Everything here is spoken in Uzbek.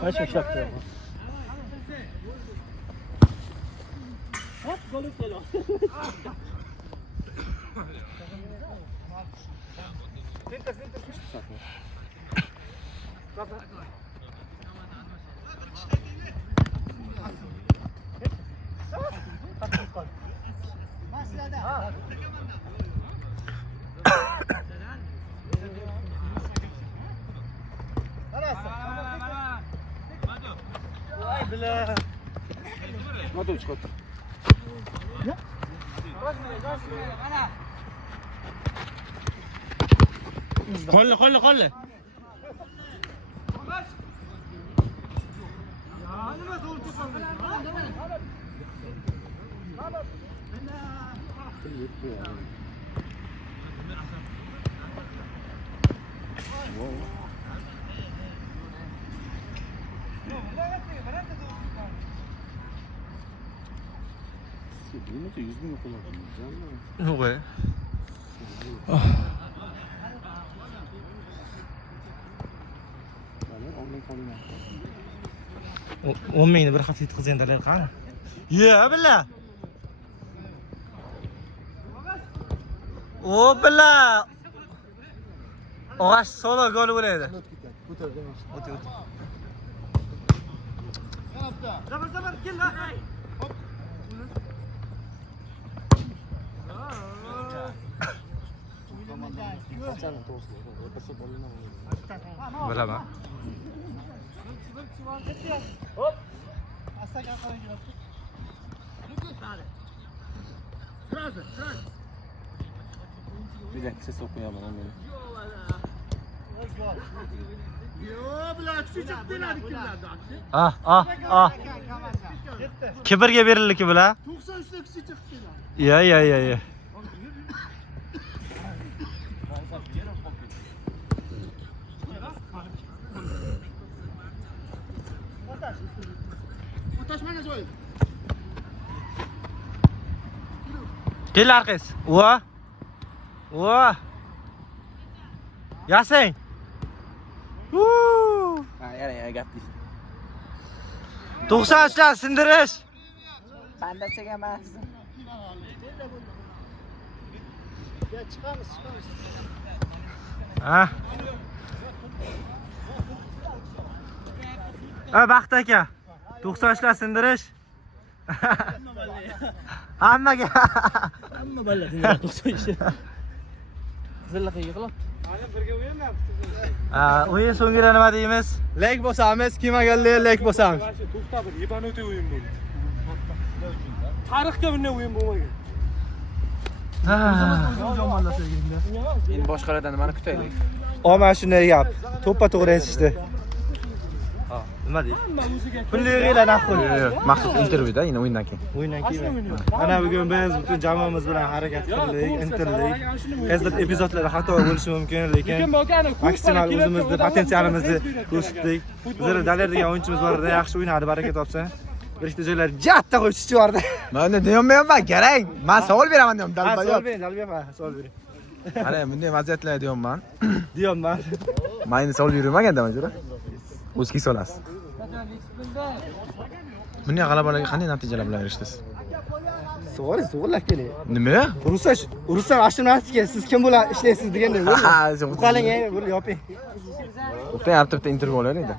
Kaç yaptı? Hop golü geliyor. ما تمشي خطر Qo'lli. Nasıl 100 bin kullandın? Nure. O meni bir hafta yetkazgandalar qani? Ye, billa. O billa. Og'ash solo gol bo'ladi. O'ti. Zabar, kel la. Bilaman. Hop. Asta qaraga kiribdi. Sразу. Bir dakika ses okuyamam onu. Yo, bilan chiqdilar kimlardan? Ah. Kibrga berildi ki bular. 93 ta kishi chiqdilar. Ya. Otash mana joy. Kel arqis. O. Yasin. Ha yana gapdi. 93'lar sindirish. Banda emas. Ya chiqamiz. Ha. Baxt aka. 93'lar sindirish. Hammaga. Hamma ballading 93. Qizilliq yig'lab. O'yin so'ngira nima deymiz? Like bosamiz, kim agarlar like bosamiz. To'xta bir, yebanoti o'yin bo'ldi. Tarixga bunday o'yin bo'lmagan. Endi boshqalardan nimani kutaylik? Mana shunday gap. To'ppa-to'g'ri aytishdi. Nima deydi? Pulli yig'inglar naqul. Maxsus intervyuda yine o'yindan keyin. O'yindan keyin. Mana bugun biz butun jamoamiz bilan harakat qildik, intildik. Ba'zi epizodlarda xato bo'lishi mumkin, lekin maksimal o'zimizni potensialimizni ko'rsatdik. Bizlar Daler degan o'yinchimiz bor edi, yaxshi o'ynadi, baraka topsin. Bir ikkita joylar jatta qo'yishchi bordi. Mana deyolmayman, kerak. Men savol beraman deyman, Savol bering, savol bering. Mana bunday vaziyatlar deyapman. Deyapman. Mayni savol bermaganda majbur. O'zga solasiz. Bunday g'alabalarga qanday natijalar bilan erishdingiz? Savol keling. Nima? Ruslar ashunasiga siz kim bilan ishlaysiz deganda. Ha, Qaling, yoping. To'xtang, bitta intervyu olaylik-da.